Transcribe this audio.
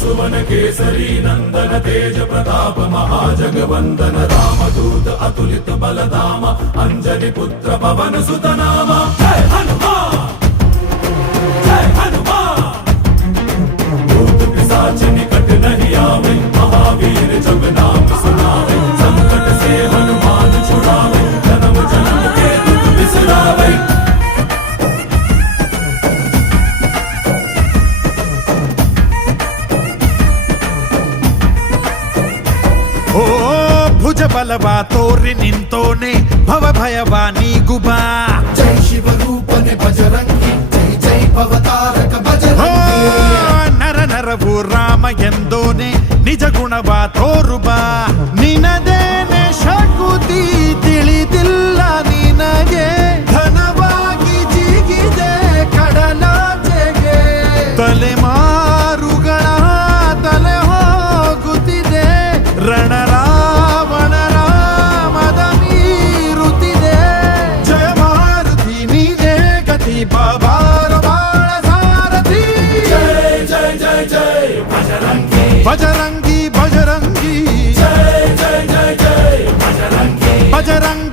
सुवन केसरी नंदन तेज प्रताप महाजगवंदन रामदूत अतुलित बलधाम अंजनी पुत्र पवन सुत नाम जय हनुमान जय हनुमान। भूत पिशाच निकट नहीं आवे महावीर जब नाम सुनावे संकट से हनुमान छुड़ावे जन्म जन्म के दुख बिसरावे। ಓ ಭುಜ ಬಲವಾ ತೋರಿ ನಿಂತೋನೆ ಭವ ಭಯವಾ ನೀಗುಬಾ ಜೈ ಶಿವ ರೂಪನೆ ಬಜರಂಗಿ ಜೈ ಜೈ ಭವತಾರಕ ಬಜರಂಗಿ ನರ ನರವು ರಾಮ ಎಂದೋನೆ ನಿಜ ಗುಣವಾ ತೋರುಬಾ ನಿನದೇನೆ ಶಕುತಿ ತಿಳಿದಿಲ್ಲ ನಿನಗೆ ಘನವಾಗಿ ಜಿಗಿದೆ ಕಡಲಾಚೆಗೆ ತಲೆಮಾರುಗಳ ತಲೆ ಹೋಗುತ್ತಿದೆ ರಣರಾವಣರ ಮದ ಮೀರುತ್ತಿದೆ ಜಯ ಮಾರುತಿ ನೀನೇ ಗತಿ ಬಾಬಾರ ಬಾಳ ಸಾರಥಿ जय जय जय जय बजरंगी ಬಜರಂಗಿ ಬಜರಂಗಿ जय जय जय जय बजरंगी ಬಜರಂಗಿ